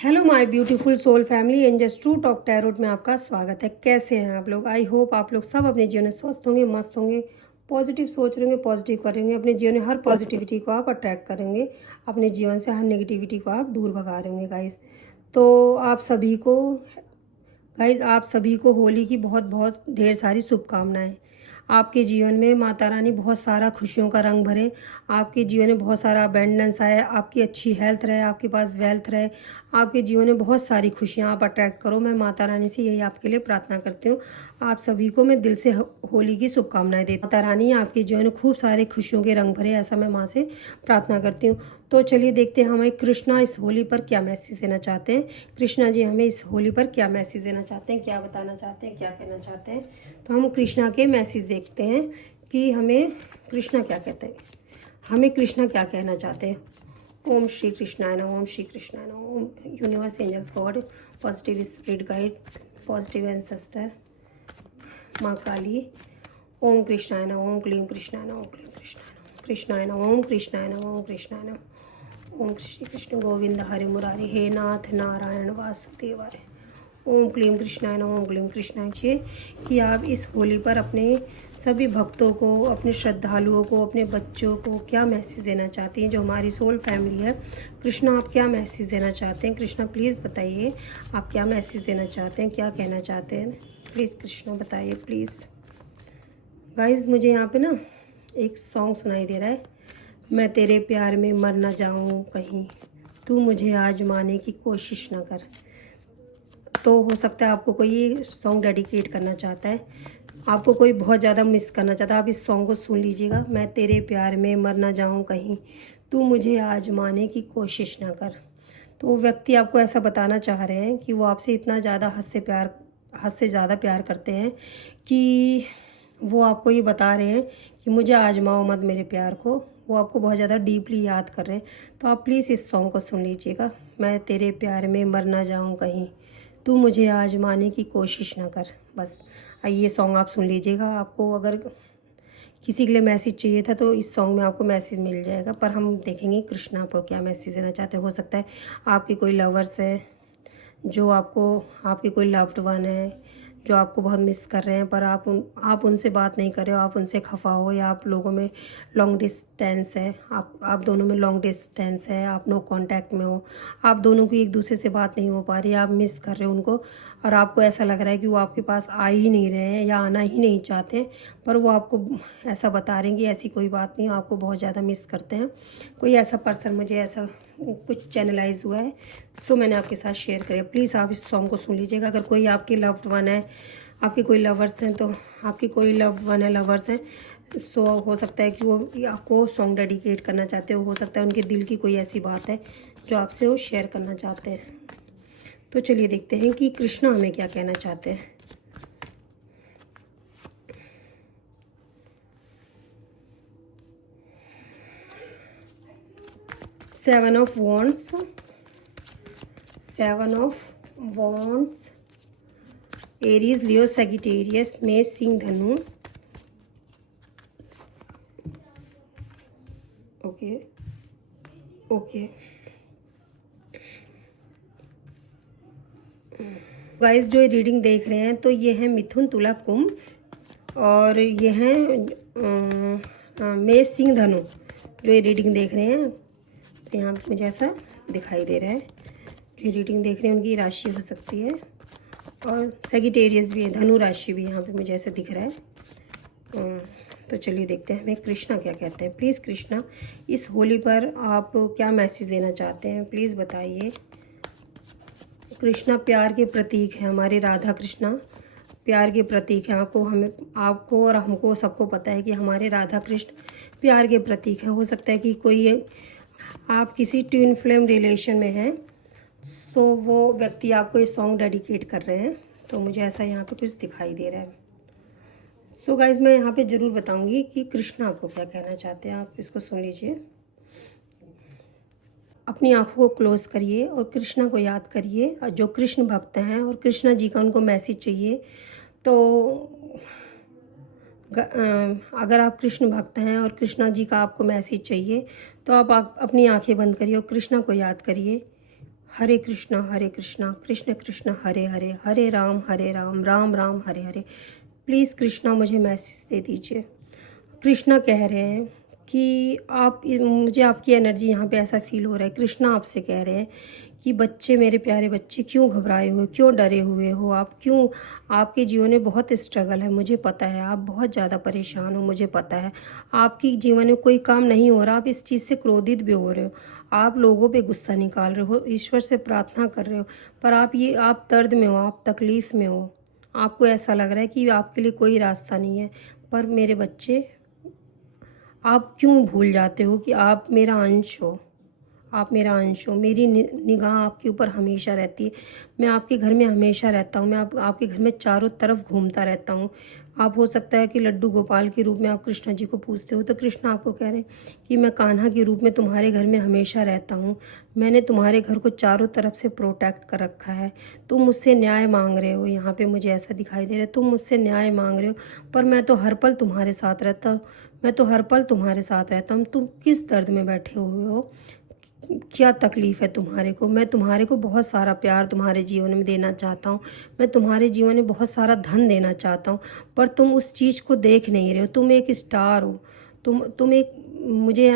Hello my beautiful soul family and just true talk tarot में आपका स्वागत है। कैसे हैं आप लोग? आई होप आप लोग सब अपने जीवन में स्वस्थ होंगे, मस्त होंगे, पॉजिटिव सोच रहे होंगे, पॉजिटिव करेंगे। अपने जीवन में हर पॉजिटिविटी को आप अट्रैक्ट करेंगे, अपने जीवन से हर नेगेटिविटी को आप दूर भगा रहे होंगे गाइस। तो आप सभी को होली की बहुत बहुत ढेर सारी शुभकामनाएं। आपके जीवन में माता रानी बहुत सारा खुशियों का रंग भरे, आपके जीवन में बहुत सारा अबेंडेंस आए, आपकी अच्छी हेल्थ रहे, आपके पास वेल्थ रहे, आपके जीवन में बहुत सारी खुशियां आप अट्रैक्ट करो। मैं माता रानी से यही आपके लिए प्रार्थना करती हूँ। आप सभी को मैं दिल से होली की शुभकामनाएं देती हूँ। माता रानी आपके जीवन में खूब सारे खुशियों के रंग भरे, ऐसा मैं माँ से प्रार्थना करती हूँ। तो चलिए देखते हैं हमें कृष्णा इस होली पर क्या मैसेज देना चाहते हैं। कृष्णा जी हमें इस होली पर क्या मैसेज देना चाहते हैं, क्या बताना चाहते हैं, क्या कहना चाहते हैं। तो हम कृष्णा के मैसेज देखते हैं कि हमें कृष्णा क्या कहते हैं, हमें कृष्णा क्या कहना चाहते हैं। ओम श्री कृष्णाय नमः, ओम श्री कृष्णाय नमः, Om universe angels god, positive spirit guide, positive ancestor, माँ काली। ओम कृष्णाय नमः, ओम क्लीं कृष्णाय नमः, ओम क्लीं कृष्णाय नमः, ओम कृष्णाय नमः, ओम कृष्णाय नमः, ओम श्री कृष्ण गोविंद हरे मुरारी, हे नाथ नारायण वासुदेवाय। ओम क्लीं कृष्णाय नमः, ओम क्लीं कृष्णाय। जी कि आप इस होली पर अपने सभी भक्तों को, अपने श्रद्धालुओं को, अपने बच्चों को क्या मैसेज देना चाहती हैं, जो हमारी सोल फैमिली है। कृष्णा आप क्या मैसेज देना चाहते हैं? कृष्णा प्लीज़ बताइए, आप क्या मैसेज देना चाहते हैं, क्या कहना चाहते हैं? प्लीज़ कृष्णा बताइए प्लीज़। गाइज मुझे यहाँ पे ना एक सॉन्ग सुनाई दे रहा है, मैं तेरे प्यार में मर ना जाऊँ कहीं, तू मुझे आजमाने की कोशिश ना कर। तो हो सकता है आपको कोई ये सॉन्ग डेडिकेट करना चाहता है, आपको कोई बहुत ज़्यादा मिस करना चाहता है। आप इस सॉन्ग को सुन लीजिएगा, मैं तेरे प्यार में मर ना जाऊँ कहीं, तू मुझे आजमाने की कोशिश ना कर। तो वो व्यक्ति आपको ऐसा बताना चाह रहे हैं कि वो आपसे इतना ज़्यादा हद से ज़्यादा प्यार करते हैं कि वो आपको ये बता रहे हैं कि मुझे आजमाओ मत मेरे प्यार को। वो आपको बहुत ज़्यादा डीपली याद कर रहे हैं। तो आप प्लीज़ इस सॉन्ग को सुन लीजिएगा, मैं तेरे प्यार में मर ना जाऊँ कहीं, तू मुझे आजमाने की कोशिश ना कर। बस ये सॉन्ग आप सुन लीजिएगा। आपको अगर किसी के लिए मैसेज चाहिए था तो इस सॉन्ग में आपको मैसेज मिल जाएगा। पर हम देखेंगे कृष्णा आपको क्या मैसेज देना चाहते हैं। हो सकता है आपके कोई लवर्स हैं, जो आपको, आपके कोई लव्ड वन है जो आपको बहुत मिस कर रहे हैं, पर आप उनसे बात नहीं कर रहे हो, आप उनसे खफा हो, या आप लोगों में लॉन्ग डिस्टेंस है, आप दोनों में लॉन्ग डिस्टेंस है, आप नो कांटेक्ट में हो, आप दोनों की एक दूसरे से बात नहीं हो पा रही, आप मिस कर रहे हो उनको, और आपको ऐसा लग रहा है कि वो आपके पास आ ही नहीं रहे हैं या आना ही नहीं चाहते। पर वो आपको ऐसा बता रहे हैं कि ऐसी कोई बात नहीं, आपको बहुत ज़्यादा मिस करते हैं। कोई ऐसा पर्सन, मुझे ऐसा कुछ चैनलाइज हुआ है, सो मैंने आपके साथ शेयर करें। प्लीज़ आप इस सॉन्ग को सुन लीजिएगा। अगर कोई आपके लव्ड वन है, आपके कोई लवर्स हैं, तो आपके कोई लव्ड वन है, लवर्स हैं, सो हो सकता है कि वो आपको सॉन्ग डेडिकेट करना चाहते हो सकता है उनके दिल की कोई ऐसी बात है जो आपसे वो शेयर करना चाहते हैं। तो चलिए देखते हैं कि कृष्णा हमें क्या कहना चाहते हैं। Seven of wands, seven of wands, Aries, Leo, Sagittarius, मेष, सिंह, धनु। ओके ओके गाइस, जो रीडिंग देख रहे हैं तो ये है मिथुन, तुला, कुंभ, और ये हैं मेष, सिंह, धनु। जो ये रीडिंग देख रहे हैं तो यहाँ पे मुझे ऐसा दिखाई दे रहा है, जो रीडिंग देख रहे हैं उनकी राशि हो सकती है, और सेजिटेरियस भी है, धनु राशि भी यहाँ पे मुझे ऐसा दिख रहा है। तो चलिए देखते हैं हमें कृष्णा क्या कहते हैं। प्लीज़ कृष्णा, इस होली पर आप क्या मैसेज देना चाहते हैं, प्लीज़ बताइए। कृष्णा प्यार के प्रतीक है, हमारे राधा कृष्णा प्यार के प्रतीक हैं। आपको और हमको सबको पता है कि हमारे राधा कृष्ण प्यार के प्रतीक हैं। हो सकता है कि कोई आप किसी ट्विन फ्लेम रिलेशन में हैं, तो वो व्यक्ति आपको ये सॉन्ग डेडिकेट कर रहे हैं। तो मुझे ऐसा यहाँ पे कुछ दिखाई दे रहा है। सो गाइज, मैं यहाँ पे ज़रूर बताऊंगी कि कृष्णा आपको क्या कहना चाहते हैं। आप इसको सुन लीजिए, अपनी आंखों को क्लोज करिए और कृष्णा को याद करिए, जो कृष्ण भक्त हैं और कृष्णा जी का उनको मैसेज चाहिए। तो अगर आप कृष्ण भक्त हैं और कृष्णा जी का आपको मैसेज चाहिए, तो आप अपनी आंखें बंद करिए और कृष्णा को याद करिए। हरे कृष्णा कृष्ण कृष्ण हरे हरे, हरे राम राम राम हरे हरे। प्लीज़ कृष्णा मुझे मैसेज दे दीजिए। कृष्णा कह रहे हैं कि आप, मुझे आपकी एनर्जी यहाँ पे ऐसा फील हो रहा है। कृष्णा आपसे कह रहे हैं कि बच्चे, मेरे प्यारे बच्चे, क्यों घबराए हुए, क्यों डरे हुए हो आप, क्यों? आपके जीवन में बहुत स्ट्रगल है, मुझे पता है। आप बहुत ज़्यादा परेशान हो, मुझे पता है। आपकी जीवन में कोई काम नहीं हो रहा, आप इस चीज़ से क्रोधित भी हो रहे हो, आप लोगों पे गुस्सा निकाल रहे हो, ईश्वर से प्रार्थना कर रहे हो, पर आप दर्द में हो, आप तकलीफ़ में हो। आपको ऐसा लग रहा है कि आपके लिए कोई रास्ता नहीं है। पर मेरे बच्चे, आप क्यों भूल जाते हो कि आप मेरा अंश हो? आप मेरा अंश हो। मेरी निगाह आपके ऊपर हमेशा रहती है। मैं आपके घर में हमेशा रहता हूँ। मैं आपके घर में चारों तरफ घूमता रहता हूँ। आप, हो सकता है कि लड्डू गोपाल के रूप में आप कृष्णा जी को पूजते हो, तो कृष्णा आपको कह रहे हैं कि मैं कान्हा के रूप में तुम्हारे घर में हमेशा रहता हूँ। मैंने तुम्हारे घर को चारों तरफ से प्रोटेक्ट कर रखा है। तुम मुझसे न्याय मांग रहे हो, यहाँ पे मुझे ऐसा दिखाई दे रहा है, तुम मुझसे न्याय मांग रहे हो, पर मैं तो हर पल तुम्हारे साथ रहता हूँ। मैं तो हर पल तुम्हारे साथ रहता हूँ। तुम किस दर्द में बैठे हुए हो, क्या तकलीफ़ है तुम्हारे को? मैं तुम्हारे को बहुत सारा प्यार तुम्हारे जीवन में देना चाहता हूँ। मैं तुम्हारे जीवन में बहुत सारा धन देना चाहता हूँ, पर तुम उस चीज़ को देख नहीं रहे हो। तुम एक स्टार हो। तुम एक, मुझे,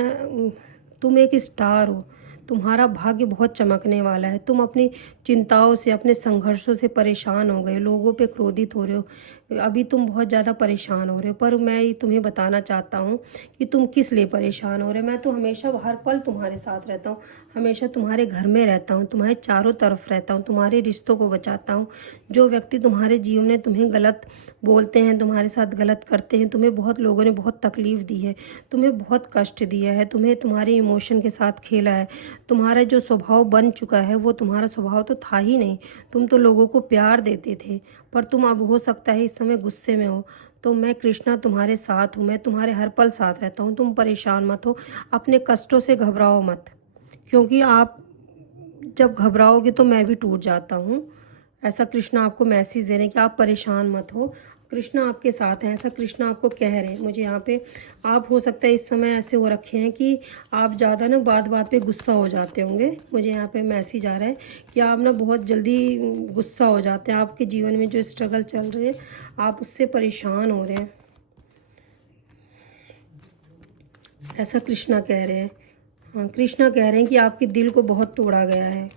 तुम एक स्टार हो। तुम्हारा भाग्य बहुत चमकने वाला है। तुम अपनी चिंताओं से, अपने संघर्षों से परेशान हो गए, लोगों पे क्रोधित हो रहे हो। अभी तुम बहुत ज़्यादा परेशान हो रहे हो, पर मैं ये तुम्हें बताना चाहता हूँ कि तुम किस लिए परेशान हो रहे हो। मैं तो हमेशा हर पल तुम्हारे साथ रहता हूँ, हमेशा तुम्हारे घर में रहता हूँ, तुम्हारे चारों तरफ रहता हूँ, तुम्हारे रिश्तों को बचाता हूँ। जो व्यक्ति तुम्हारे जीवन में तुम्हें गलत बोलते हैं, तुम्हारे साथ गलत करते हैं, तुम्हें बहुत लोगों ने बहुत तकलीफ़ दी है, तुम्हें बहुत कष्ट दिया है, तुम्हें तुम्हारे इमोशन के साथ खेला है। तुम्हारा जो स्वभाव बन चुका है वो तुम्हारा स्वभाव तो था ही नहीं। तुम तो लोगों को प्यार देते थे, पर तुम अब, हो सकता है, इस समय गुस्से में हो। तो मैं कृष्णा तुम्हारे साथ हूँ, मैं तुम्हारे हर पल साथ रहता हूँ। तुम परेशान मत हो, अपने कष्टों से घबराओ मत, क्योंकि आप जब घबराओगे तो मैं भी टूट जाता हूँ। ऐसा कृष्णा आपको मैसेज दे रहे हैं कि आप परेशान मत हो, कृष्णा आपके साथ हैं, ऐसा कृष्णा आपको कह रहे हैं। मुझे यहाँ पे, आप, हो सकता है इस समय ऐसे हो रखे हैं कि आप ज़्यादा ना बात बात पे गुस्सा हो जाते होंगे। मुझे यहाँ पे मैसेज आ रहा है कि आप ना बहुत जल्दी गुस्सा हो जाते हैं। आपके जीवन में जो स्ट्रगल चल रहे हैं, आप उससे परेशान हो रहे हैं, ऐसा कृष्णा कह रहे हैं। हाँ, कृष्णा कह रहे हैं कि आपके दिल को बहुत तोड़ा गया है,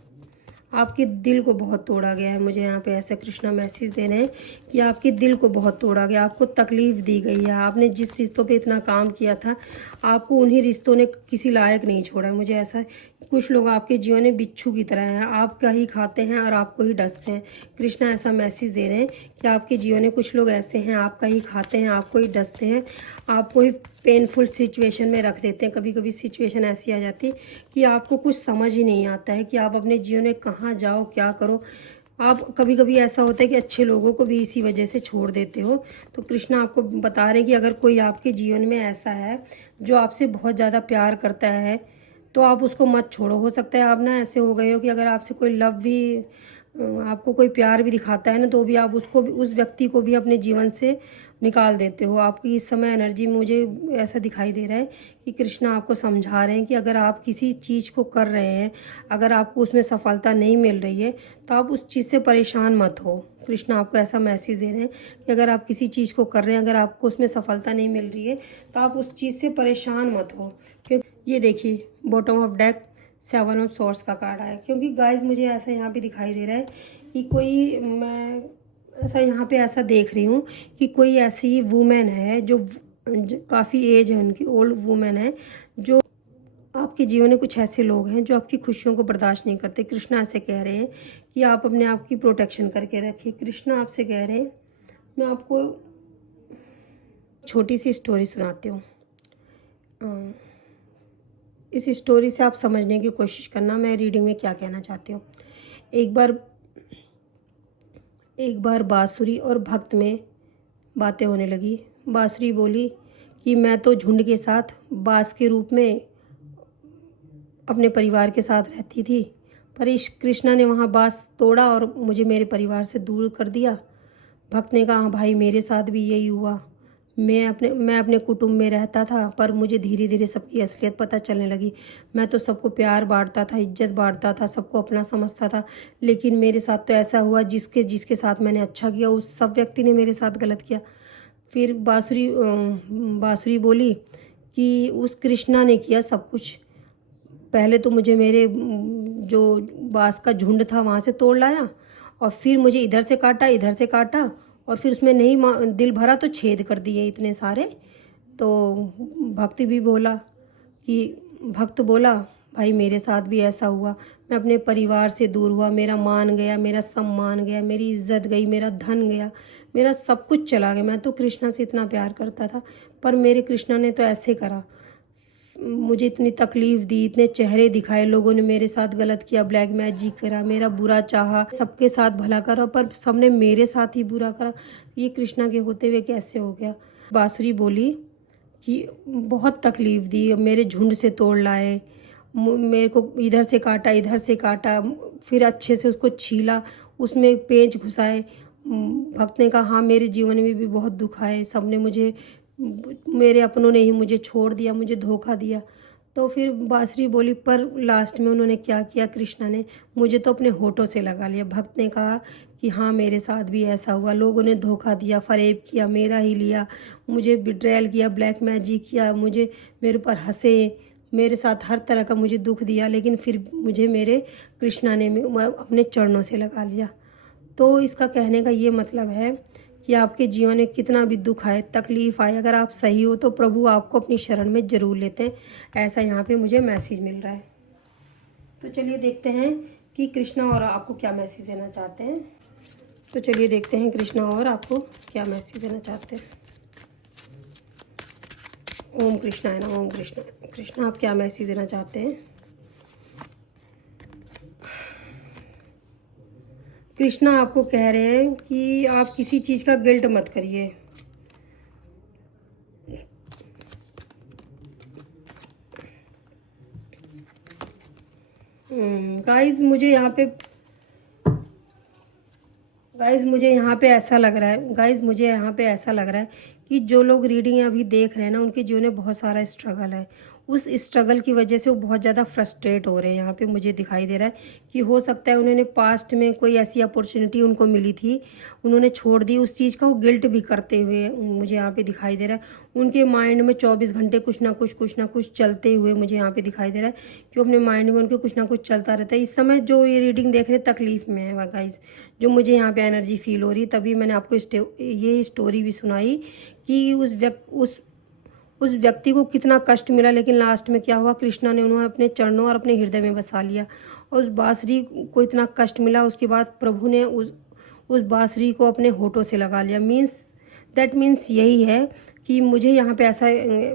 आपके दिल को बहुत तोड़ा गया है। मुझे यहाँ पे ऐसा कृष्णा मैसेज दे रहे हैं कि आपके दिल को बहुत तोड़ा गया, आपको तकलीफ़ दी गई है। आपने जिस रिश्तों पे इतना काम किया था, आपको उन्हीं रिश्तों ने किसी लायक नहीं छोड़ा। मुझे ऐसा, कुछ लोग आपके जीवन में बिच्छू की तरह हैं, आपका ही खाते हैं और आपको ही डसते हैं। कृष्णा ऐसा मैसेज दे रहे हैं कि आपके जीवन में कुछ लोग ऐसे हैं, आपका ही खाते हैं, आपको ही डसते हैं, आपको ही पेनफुल सिचुएशन में रख देते हैं। कभी कभी सिचुएशन ऐसी आ जाती है कि आपको कुछ समझ ही नहीं आता है कि आप अपने जीवन में कहाँ जाओ, क्या करो। आप, कभी कभी ऐसा होता है कि अच्छे लोगों को भी इसी वजह से छोड़ देते हो। तो कृष्णा आपको बता रहे हैं कि अगर कोई आपके जीवन में ऐसा है जो आपसे बहुत ज़्यादा प्यार करता है, तो आप उसको मत छोड़ो। हो सकता है आप ना ऐसे हो गए हो कि अगर आपसे कोई लव भी, आपको कोई प्यार भी दिखाता है ना, तो भी आप उसको भी, उस व्यक्ति को भी अपने जीवन से निकाल देते हो। आपकी इस समय एनर्जी, मुझे ऐसा दिखाई दे रहा है कि कृष्णा आपको समझा रहे हैं कि अगर आप किसी चीज़ को कर रहे हैं, अगर आपको उसमें सफलता नहीं मिल रही है, तो आप उस चीज़ से परेशान मत हो। कृष्णा आपको ऐसा मैसेज दे रहे हैं कि अगर आप किसी चीज़ को कर रहे हैं, अगर आपको उसमें सफलता नहीं मिल रही है, तो आप उस चीज़ से परेशान मत हो। क्योंकि ये देखिए, bottom of deck 7 of swords का कार्ड आया। क्योंकि गाइज, मुझे ऐसा यहाँ पे दिखाई दे रहा है कि कोई, मैं ऐसा यहाँ पे ऐसा देख रही हूँ कि कोई ऐसी वुमेन है जो काफ़ी एज है उनकी, ओल्ड वुमेन है, जो, आपके जीवन में कुछ ऐसे लोग हैं जो आपकी खुशियों को बर्दाश्त नहीं करते। कृष्णा ऐसे कह रहे हैं कि आप अपने आप की प्रोटेक्शन करके रखिए। कृष्णा आपसे कह रहे हैं, मैं आपको छोटी सी स्टोरी सुनाती हूँ। इस स्टोरी से आप समझने की कोशिश करना मैं रीडिंग में क्या कहना चाहती हूँ। एक बार बांसुरी और भक्त में बातें होने लगी। बांसुरी बोली कि मैं तो झुंड के साथ बास के रूप में अपने परिवार के साथ रहती थी, पर इस कृष्णा ने वहाँ बास तोड़ा और मुझे मेरे परिवार से दूर कर दिया। भक्त ने कहा, हाँ भाई, मेरे साथ भी यही हुआ। मैं अपने कुटुंब में रहता था, पर मुझे धीरे धीरे सबकी असलियत पता चलने लगी। मैं तो सबको प्यार बांटता था, इज्जत बांटता था, सबको अपना समझता था, लेकिन मेरे साथ तो ऐसा हुआ, जिसके जिसके साथ मैंने अच्छा किया उस सब व्यक्ति ने मेरे साथ गलत किया। फिर बांसुरी बोली कि उस कृष्णा ने किया सब कुछ। पहले तो मुझे मेरे जो बांस का झुंड था वहाँ से तोड़ लाया, और फिर मुझे इधर से काटा, इधर से काटा, और फिर उसमें नहीं दिल भरा तो छेद कर दिए इतने सारे। तो भक्त बोला भाई मेरे साथ भी ऐसा हुआ, मैं अपने परिवार से दूर हुआ, मेरा मान गया, मेरा सम्मान गया, मेरी इज्जत गई, मेरा धन गया, मेरा सब कुछ चला गया। मैं तो कृष्णा से इतना प्यार करता था, पर मेरे कृष्णा ने तो ऐसे करा, मुझे इतनी तकलीफ दी, इतने चेहरे दिखाए, लोगों ने मेरे साथ गलत किया, ब्लैक मैजिक करा, मेरा बुरा चाहा, सबके साथ भला करा, पर सबने मेरे साथ ही बुरा करा। ये कृष्णा के होते हुए कैसे हो गया। बांसुरी बोली कि बहुत तकलीफ दी, मेरे झुंड से तोड़ लाए, मेरे को इधर से काटा, इधर से काटा, फिर अच्छे से उसको छीला, उसमें पेंच घुसाए। भक्त ने कहा हाँ मेरे जीवन में भी बहुत दुख आए, सबने मुझे, मेरे अपनों ने ही मुझे छोड़ दिया, मुझे धोखा दिया। तो फिर बांसुरी बोली पर लास्ट में उन्होंने क्या किया कृष्णा ने, मुझे तो अपने होठों से लगा लिया। भक्त ने कहा कि हाँ मेरे साथ भी ऐसा हुआ, लोगों ने धोखा दिया, फरेब किया, मेरा ही लिया, मुझे बिट्रेयल किया, ब्लैक मैजिक किया, मेरे ऊपर हंसे, मेरे साथ हर तरह का मुझे दुख दिया, लेकिन फिर मुझे मेरे कृष्णा ने अपने चरणों से लगा लिया। तो इसका कहने का ये मतलब है कि आपके जीवन में कितना भी दुख आए, तकलीफ आए, अगर आप सही हो तो प्रभु आपको अपनी शरण में जरूर लेते हैं। ऐसा यहाँ पे मुझे मैसेज मिल रहा है। तो चलिए देखते हैं कि कृष्णा और आपको क्या मैसेज देना चाहते हैं। तो चलिए देखते हैं कृष्णा और आपको क्या मैसेज देना चाहते हैं। ओम कृष्णा है ना, ओम कृष्णा। कृष्णा आप क्या मैसेज देना चाहते हैं। कृष्णा आपको कह रहे हैं कि आप किसी चीज़ का गिल्ट मत करिए। गाइस मुझे यहाँ पे ऐसा लग रहा है, कि जो लोग रीडिंग अभी देख रहे हैं ना, उनके जीवन में बहुत सारा स्ट्रगल है। उस स्ट्रगल की वजह से वो बहुत ज़्यादा फ्रस्ट्रेट हो रहे हैं। यहाँ पे मुझे दिखाई दे रहा है कि हो सकता है उन्होंने पास्ट में कोई ऐसी अपॉर्चुनिटी उनको मिली थी, उन्होंने छोड़ दी, उस चीज़ का वो गिल्ट भी करते हुए मुझे यहाँ पे दिखाई दे रहा है। उनके माइंड में 24 घंटे कुछ ना कुछ चलते हुए मुझे यहाँ पे दिखाई दे रहा है कि अपने माइंड में उनके कुछ ना कुछ चलता रहता है। इस समय जो ये रीडिंग देख रहे तकलीफ में है गाइस, जो मुझे यहाँ पे एनर्जी फील हो रही, तभी मैंने आपको ये स्टोरी भी सुनाई कि उस व्यक्ति को कितना कष्ट मिला, लेकिन लास्ट में क्या हुआ, कृष्णा ने उन्हें अपने चरणों और अपने हृदय में बसा लिया। और उस बांसुरी को इतना कष्ट मिला, उसके बाद प्रभु ने उस बांसुरी को अपने होठों से लगा लिया। दैट मीन्स यही है कि मुझे यहाँ पे ऐसा,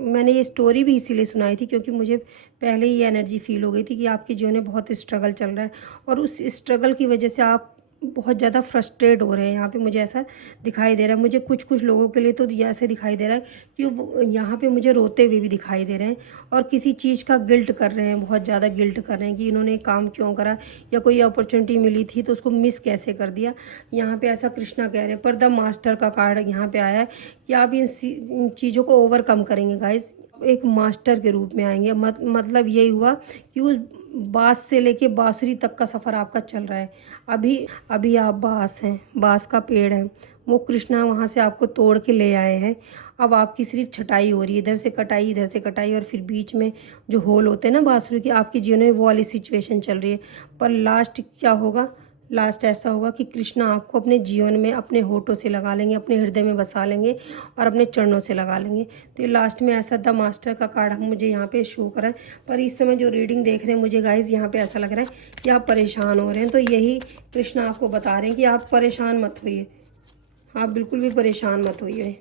मैंने ये स्टोरी भी इसीलिए सुनाई थी क्योंकि मुझे पहले ही एनर्जी फील हो गई थी कि आपके जीवन में बहुत स्ट्रगल चल रहा है, और उस स्ट्रगल की वजह से आप बहुत ज़्यादा फ्रस्ट्रेट हो रहे हैं। यहाँ पे मुझे ऐसा दिखाई दे रहा है। मुझे कुछ लोगों के लिए तो ऐसे दिखाई दे रहा है कि वो यहाँ पे मुझे रोते हुए भी दिखाई दे रहे हैं, और किसी चीज़ का गिल्ट कर रहे हैं, बहुत ज़्यादा गिल्ट कर रहे हैं कि इन्होंने काम क्यों करा, या कोई अपॉर्चुनिटी मिली थी तो उसको मिस कैसे कर दिया। यहाँ पे ऐसा कृष्णा कह रहे हैं। पर द मास्टर का कार्ड यहाँ पे आया है कि आप इन चीज़ों को ओवरकम करेंगे गाइस, एक मास्टर के रूप में आएंगे। मतलब यही हुआ कि उस बांस से लेके बांसुरी तक का सफ़र आपका चल रहा है। अभी आप बांस हैं, बांस का पेड़ है, वो कृष्णा वहाँ से आपको तोड़ के ले आए हैं। अब आपकी सिर्फ छटाई हो रही है, इधर से कटाई, इधर से कटाई, और फिर बीच में जो होल होते हैं ना बांसुरी के, आपके जीवन में वो वाली सिचुएशन चल रही है। पर लास्ट क्या होगा, लास्ट ऐसा होगा कि कृष्णा आपको अपने जीवन में अपने होठों से लगा लेंगे, अपने हृदय में बसा लेंगे और अपने चरणों से लगा लेंगे। तो ये लास्ट में ऐसा द मास्टर का कार्ड मुझे यहाँ पे शो करा है। पर इस समय जो रीडिंग देख रहे हैं मुझे गाइज यहाँ पे ऐसा लग रहा है कि आप परेशान हो रहे हैं। तो यही कृष्णा आपको बता रहे हैं कि आप परेशान मत होइए, आप बिल्कुल भी परेशान मत होइए।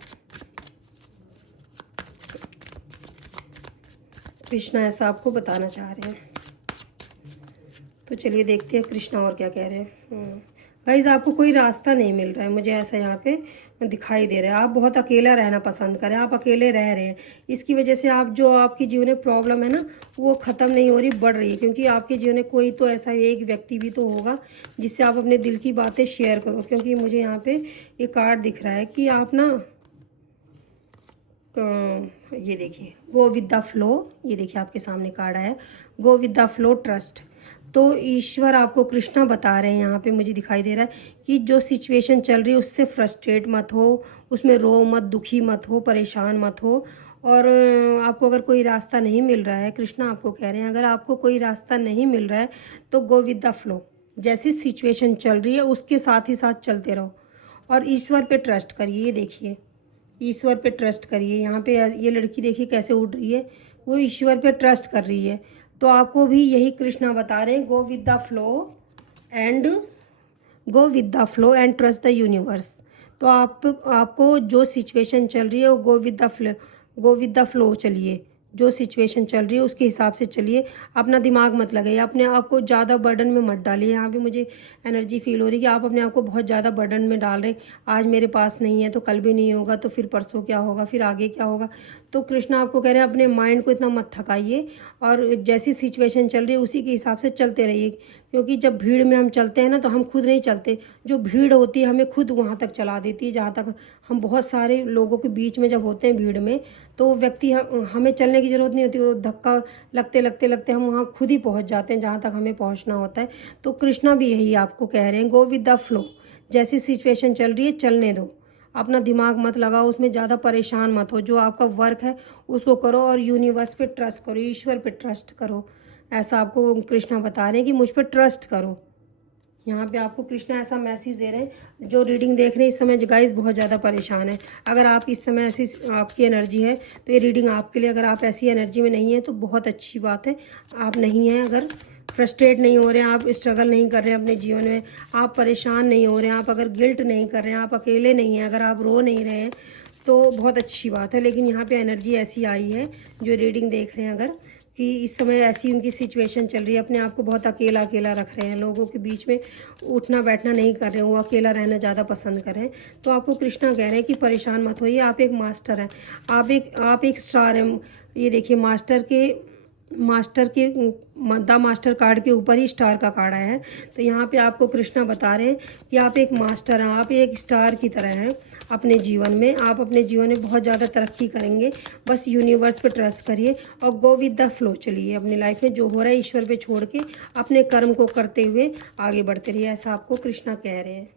कृष्णा ऐसा आपको बताना चाह रहे हैं। तो चलिए देखते हैं कृष्णा और क्या कह रहे हैं। गाइज आपको कोई रास्ता नहीं मिल रहा है, मुझे ऐसा यहाँ पे दिखाई दे रहा है। आप बहुत अकेला रहना पसंद करें, आप अकेले रह रहे हैं। इसकी वजह से आपकी जीवन में प्रॉब्लम है ना, वो ख़त्म नहीं हो रही, बढ़ रही है। क्योंकि आपके जीवन में कोई तो ऐसा एक व्यक्ति भी तो होगा जिससे आप अपने दिल की बातें शेयर करो। क्योंकि मुझे यहाँ पे ये कार्ड दिख रहा है कि आप ना ये देखिए गो विद द फ्लो, ये देखिए आपके सामने कार्ड है go with the flow trust. तो ईश्वर आपको, कृष्णा बता रहे हैं यहाँ पे, मुझे दिखाई दे रहा है कि जो सिचुएशन चल रही है उससे फ्रस्ट्रेट मत हो, उसमें रो मत, दुखी मत हो, परेशान मत हो। और आपको अगर कोई रास्ता नहीं मिल रहा है, कृष्णा आपको कह रहे हैं अगर आपको कोई रास्ता नहीं मिल रहा है तो गो विद द फ्लो, जैसी सिचुएशन चल रही है उसके साथ ही साथ चलते रहो और ईश्वर पे ट्रस्ट करिए। ये देखिए ईश्वर पे ट्रस्ट करिए। यहाँ पे ये लड़की देखिए कैसे उड़ रही है, वो ईश्वर पे ट्रस्ट कर रही है। तो आपको भी यही कृष्णा बता रहे हैं, go with the flow and go with the flow and trust the universe. तो आपको जो सिचुएशन चल रही है वो गो विद द फ्लो चलिए, जो सिचुएशन चल रही है उसके हिसाब से चलिए, अपना दिमाग मत लगाइए, अपने आप को ज़्यादा बर्डन में मत डालिए। यहाँ भी मुझे एनर्जी फील हो रही है कि आप अपने आप को बहुत ज़्यादा बर्डन में डाल रहे हैं, आज मेरे पास नहीं है तो कल भी नहीं होगा, तो फिर परसों क्या होगा, फिर आगे क्या होगा। तो कृष्णा आपको कह रहे हैं अपने माइंड को इतना मत थकाइए और जैसी सिचुएशन चल रही है उसी के हिसाब से चलते रहिए। क्योंकि जब भीड़ में हम चलते हैं ना तो हम खुद नहीं चलते, जो भीड़ होती है हमें खुद वहाँ तक चला देती है जहाँ तक हम बहुत सारे लोगों के बीच में जब होते हैं भीड़ में, तो व्यक्ति हमें चलने की ज़रूरत नहीं होती, वो धक्का लगते लगते लगते हम वहाँ खुद ही पहुँच जाते हैं जहाँ तक हमें पहुँचना होता है। तो कृष्णा भी यही आपको कह रहे हैं, गो विद द फ्लो, जैसी सिचुएशन चल रही है चलने दो, अपना दिमाग मत लगाओ, उसमें ज़्यादा परेशान मत हो, जो आपका वर्क है उसको करो और यूनिवर्स पे ट्रस्ट करो, ईश्वर पे ट्रस्ट करो। ऐसा आपको कृष्णा बता रहे हैं कि मुझ पर ट्रस्ट करो। यहाँ पे आपको कृष्णा ऐसा मैसेज दे रहे हैं। जो रीडिंग देख रहे हैं इस समय गाइस बहुत ज़्यादा परेशान है, अगर आप इस समय ऐसी आपकी एनर्जी है तो ये रीडिंग आपके लिए। अगर आप ऐसी एनर्जी में नहीं है तो बहुत अच्छी बात है, आप नहीं हैं, अगर फ्रस्ट्रेट नहीं हो रहे हैं, आप स्ट्रगल नहीं कर रहे हैं अपने जीवन में, आप परेशान नहीं हो रहे हैं, आप अगर गिल्ट नहीं कर रहे हैं, आप अकेले नहीं हैं, अगर आप रो नहीं रहे हैं तो बहुत अच्छी बात है। लेकिन यहाँ पे एनर्जी ऐसी आई है जो रीडिंग देख रहे हैं अगर, कि इस समय ऐसी उनकी सिचुएशन चल रही है, अपने आप को बहुत अकेला अकेला रख रहे हैं, लोगों के बीच में उठना बैठना नहीं कर रहे हैं, वो अकेला रहना ज़्यादा पसंद कर रहे हैं। तो आपको कृष्णा कह रहे हैं कि परेशान मत होइए, आप एक मास्टर हैं, आप एक स्टार हैं। ये देखिए मास्टर के द मास्टर कार्ड के ऊपर ही स्टार का कार्ड आया है। तो यहाँ पे आपको कृष्णा बता रहे हैं कि आप एक मास्टर हैं, आप एक स्टार की तरह हैं अपने जीवन में, आप अपने जीवन में बहुत ज़्यादा तरक्की करेंगे। बस यूनिवर्स पे ट्रस्ट करिए और गो विद द फ्लो चलिए, अपनी लाइफ में जो हो रहा है ईश्वर पे छोड़ के अपने कर्म को करते हुए आगे बढ़ते रहिए। ऐसा आपको कृष्णा कह रहे हैं।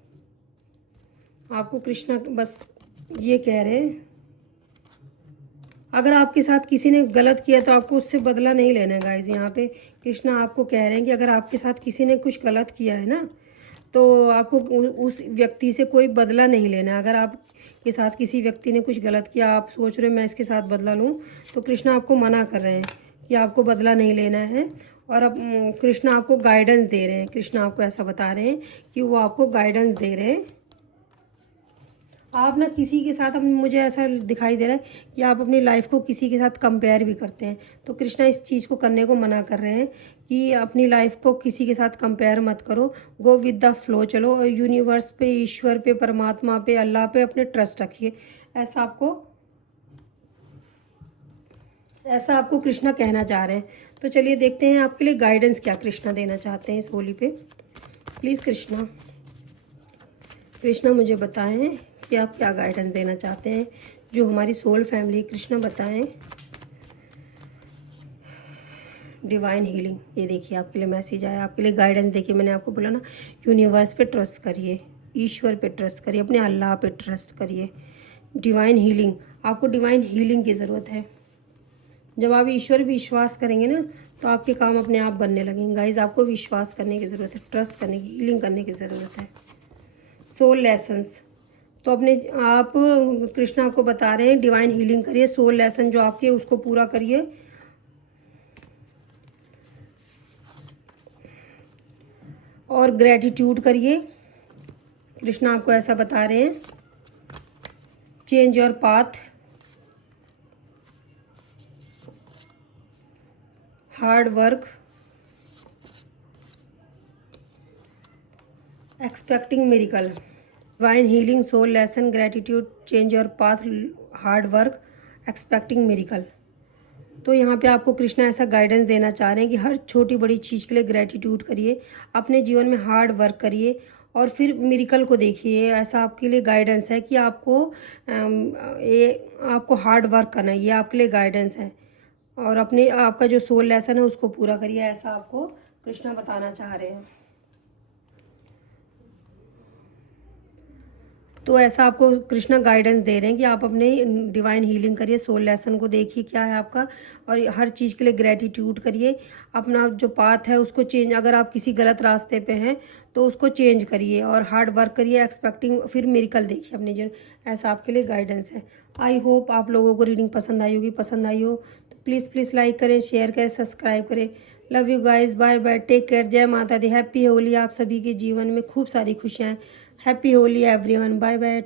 आपको कृष्णा बस ये कह रहे हैं, अगर आपके साथ किसी ने गलत किया तो आपको उससे बदला नहीं लेना है गाइज। यहाँ पे कृष्णा आपको कह रहे हैं कि अगर आपके साथ किसी ने कुछ गलत किया है ना तो आपको उस व्यक्ति से कोई बदला नहीं लेना है। अगर आपके साथ किसी व्यक्ति ने कुछ गलत किया, आप सोच रहे हो मैं इसके साथ बदला लूँ, तो कृष्णा आपको मना कर रहे हैं कि आपको बदला नहीं लेना है। और अब कृष्णा आपको गाइडेंस दे रहे हैं, कृष्णा आपको ऐसा बता रहे हैं कि वो आपको गाइडेंस दे रहे हैं। आप ना किसी के साथ, अब मुझे ऐसा दिखाई दे रहा है कि आप अपनी लाइफ को किसी के साथ कंपेयर भी करते हैं। तो कृष्णा इस चीज़ को करने को मना कर रहे हैं कि अपनी लाइफ को किसी के साथ कंपेयर मत करो, गो विद द फ्लो चलो और यूनिवर्स पे, ईश्वर पे, परमात्मा पे, अल्लाह पे अपने ट्रस्ट रखिए। ऐसा आपको कृष्णा कहना चाह रहे हैं। तो चलिए देखते हैं आपके लिए गाइडेंस क्या कृष्णा देना चाहते हैं इस होली पे। प्लीज़ कृष्णा मुझे बताएं कि आप क्या गाइडेंस देना चाहते हैं, जो हमारी सोल फैमिली। कृष्णा बताएं। डिवाइन हीलिंग, ये देखिए आपके लिए मैसेज आया, आपके लिए गाइडेंस। देखिए मैंने आपको बोला ना, यूनिवर्स पे ट्रस्ट करिए, ईश्वर पे ट्रस्ट करिए, अपने अल्लाह पे ट्रस्ट करिए। डिवाइन हीलिंग, आपको डिवाइन हीलिंग की ज़रूरत है। जब आप ईश्वर पे विश्वास करेंगे ना तो आपके काम अपने आप बनने लगेंगे। गाइज आपको विश्वास करने की ज़रूरत है, ट्रस्ट करने की, हीलिंग करने की ज़रूरत है। सोल लेसन्स, तो अपने आप कृष्णा आपको बता रहे हैं डिवाइन हीलिंग करिए, सोल लेसन जो आपके उसको पूरा करिए। और ग्रेटिट्यूड करिए, कृष्णा आपको ऐसा बता रहे हैं। Change your path, hard work, expecting miracle. Divine healing, soul lesson, gratitude, change your path, hard work, expecting miracle. तो यहाँ पे आपको कृष्णा ऐसा गाइडेंस देना चाह रहे हैं कि हर छोटी बड़ी चीज़ के लिए ग्रेटिट्यूड करिए, अपने जीवन में हार्ड वर्क करिए और फिर मिरेकल को देखिए। ऐसा आपके लिए गाइडेंस है कि आपको ये आपको हार्ड वर्क करना है, ये आपके लिए गाइडेंस है। और अपने आपका जो सोल लेसन है उसको पूरा करिए, ऐसा आपको कृष्णा बताना चाह रहे हैं। तो ऐसा आपको कृष्णा गाइडेंस दे रहे हैं कि आप अपने डिवाइन हीलिंग करिए, सोल लेसन को देखिए क्या है आपका, और हर चीज़ के लिए ग्रेटिट्यूड करिए। अपना जो पाथ है उसको चेंज, अगर आप किसी गलत रास्ते पे हैं तो उसको चेंज करिए और हार्ड वर्क करिए, एक्सपेक्टिंग फिर मिरेकल देखिए अपने जीवन। ऐसा आपके लिए गाइडेंस है। आई होप आप लोगों को रीडिंग पसंद आई होगी। पसंद आई हो तो प्लीज़ लाइक करें, शेयर करें, सब्सक्राइब करें। Love you guys, bye bye, take care, जय माता दी, हैप्पी होली। आप सभी के जीवन में खूब सारी खुशियाँ। Happy Holi everyone, bye bye.